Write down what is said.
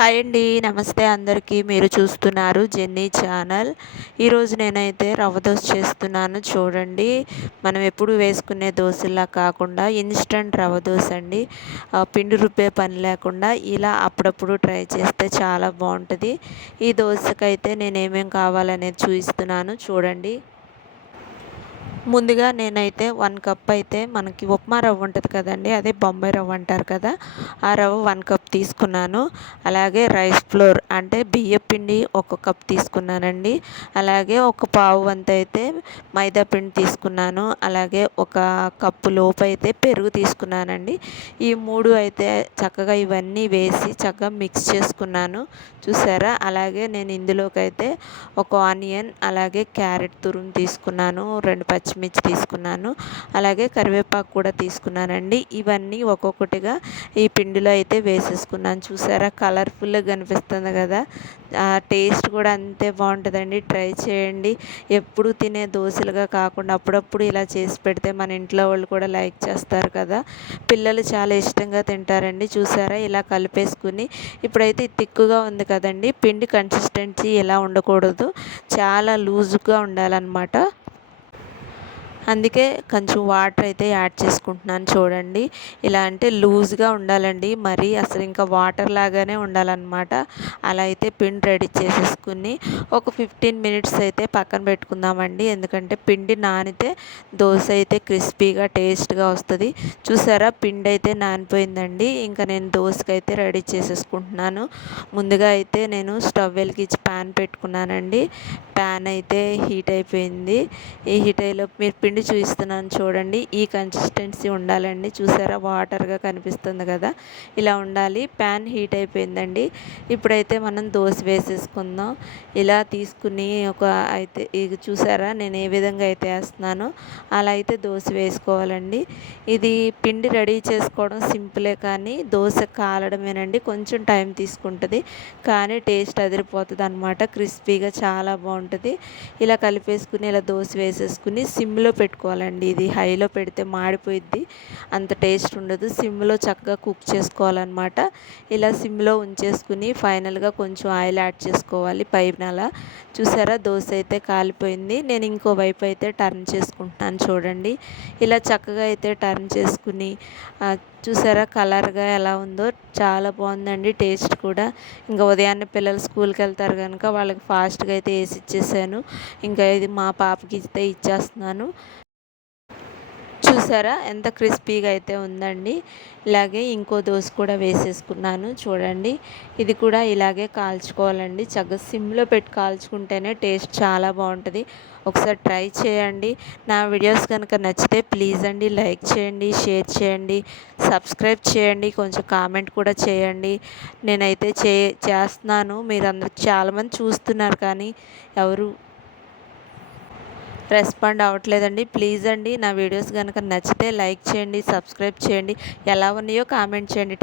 Hi అండి. నమస్తే అందరికీ. మీరు చూస్తున్నారు జెన్నీ ఛానల్. ఈరోజు నేనైతే రవ్వ దోస చేస్తున్నాను చూడండి. మనం ఎప్పుడు వేసుకునే దోశలా కాకుండా ఇన్స్టంట్ రవ్వ దోస అండి. పిండి రుబ్బే పని లేకుండా ఇలా అప్పుడప్పుడు ట్రై చేస్తే చాలా బాగుంటుంది. ఈ దోశకైతే నేను ఏమేమి కావాలనేది చూపిస్తున్నాను చూడండి. ముందుగా నేనైతే 1 కప్ అయితే మనకి ఉప్మా రవ్వ ఉంటుంది కదండి, అదే బొంబాయి రవ్వ అంటారు కదా, ఆ రవ్వ 1 కప్ తీసుకున్నాను. అలాగే రైస్ ఫ్లోర్ అంటే బియ్యం పిండి 1 కప్ తీసుకున్నానండి. అలాగే ఒక పావు వంత అయితే మైదా పిండి తీసుకున్నాను. అలాగే ఒక కప్పు లోపు అయితే పెరుగు తీసుకున్నానండి. ఈ 3 అయితే చక్కగా ఇవన్నీ వేసి చక్కగా మిక్స్ చేసుకున్నాను చూసారా. అలాగే నేను ఇందులోకైతే ఒక ఆనియన్ అలాగే క్యారెట్ తురుము తీసుకున్నాను, 2 పచ్చిమిర్చి తీసుకున్నాను, అలాగే కరివేపాకు కూడా తీసుకున్నానండి. ఇవన్నీ ఒక్కొక్కటిగా ఈ పిండిలో అయితే వేసేసుకున్నాను చూసారా. కలర్ఫుల్గా కనిపిస్తుంది కదా, టేస్ట్ కూడా అంతే బాగుంటుందండి. ట్రై చేయండి. ఎప్పుడు తినే దోశలుగా కాకుండా అప్పుడప్పుడు ఇలా చేసి పెడితే మన ఇంట్లో వాళ్ళు కూడా లైక్ చేస్తారు కదా, పిల్లలు చాలా ఇష్టంగా తింటారండి. చూసారా ఇలా కలిపేసుకుని ఇప్పుడైతే తిక్కుగా ఉంది కదండి, పిండి కన్సిస్టెన్సీ ఎలా ఉండకూడదు, చాలా లూజుగా ఉండాలన్నమాట. అందుకే కొంచెం వాటర్ అయితే యాడ్ చేసుకుంటున్నాను చూడండి. ఇలా అంటే లూజ్గా ఉండాలండి, మరీ అసలు ఇంకా వాటర్ లాగానే ఉండాలన్నమాట. అలా అయితే పిండి రెడీ చేసేసుకుని ఒక 15 మినిట్స్ అయితే పక్కన పెట్టుకుందామండి. ఎందుకంటే పిండి నానితే దోశ అయితే క్రిస్పీగా టేస్ట్గా వస్తుంది. చూసారా పిండి అయితే నానిపోయిందండి. ఇంకా నేను దోశకైతే రెడీ చేసేసుకుంటున్నాను. ముందుగా అయితే నేను స్టవ్ వెలిగించి ప్యాన్ పెట్టుకున్నానండి. ప్యాన్ అయితే హీట్ అయిపోయింది. ఈ హీట్ అయ్యేలోపు మీరు పిండి చూపిస్తున్నాను చూడండి. ఈ కన్సిస్టెన్సీ ఉండాలండి. చూసారా వాటర్గా కనిపిస్తుంది కదా, ఇలా ఉండాలి. ప్యాన్ హీట్ అయిపోయిందండి. ఇప్పుడైతే మనం దోశ వేసేసుకుందాం. ఇలా తీసుకుని అయితే ఇది చూసారా నేను ఏ విధంగా అయితే వేస్తున్నానో అలా అయితే దోశ వేసుకోవాలండి. ఇది పిండి రెడీ చేసుకోవడం సింపులే కానీ దోశ కాలడమేనండి, కొంచెం టైం తీసుకుంటుంది కానీ టేస్ట్ అదిరిపోతుంది అనమాట. క్రిస్పీగా చాలా బాగుంటుంది. ఇలా కలిపేసుకుని ఇలా దోశ వేసేసుకుని సిమ్లో పెట్టుకోవాలండి. ఇది హైలో పెడితే మాడిపోయిద్ది, అంత టేస్ట్ ఉండదు. సిమ్లో చక్కగా కుక్ చేసుకోవాలన్నమాట. ఇలా సిమ్లో ఉంచేసుకుని ఫైనల్గా కొంచెం ఆయిల్ యాడ్ చేసుకోవాలి పైన. అలా చూసారా దోశ అయితే కాలిపోయింది. నేను ఇంకో వైపు అయితే టర్న్ చేసుకుంటున్నాను చూడండి. ఇలా చక్కగా అయితే టర్న్ చేసుకుని చూసారా కలర్గా ఎలా ఉందో, చాలా బాగుందండి. టేస్ట్ కూడా ఇంకా ఉదయాన్నే పిల్లలు స్కూల్కి వెళ్తారు కనుక వాళ్ళకి ఫాస్ట్గా అయితే వేసి ఇచ్చేసాను. ఇంకా ఇది మా పాపకి అయితే ఇచ్చేస్తున్నాను. చూసారా ఎంత క్రిస్పీగా అయితే ఉందండి. ఇలాగే ఇంకో దోశ కూడా వేసేసుకున్నాను చూడండి. ఇది కూడా ఇలాగే కాల్చుకోవాలండి. చక్కగా సిమ్లో పెట్టి కాల్చుకుంటేనే టేస్ట్ చాలా బాగుంటుంది. ఒకసారి ట్రై చేయండి. నా వీడియోస్ కనుక నచ్చితే ప్లీజ్ అండి లైక్ చేయండి, షేర్ చేయండి, సబ్స్క్రైబ్ చేయండి, కొంచెం కామెంట్ కూడా చేయండి. నేనైతే చేస్తున్నాను, మీరందరూ చాలామంది చూస్తున్నారు కానీ ఎవరు రెస్పాండ్ అవ్వట్లేదండి. ప్లీజ్ అండి నా వీడియోస్ కనుక నచ్చితే లైక్ చేయండి, సబ్స్క్రైబ్ చేయండి, ఎలా ఉన్నాయో కామెంట్ చేయండి.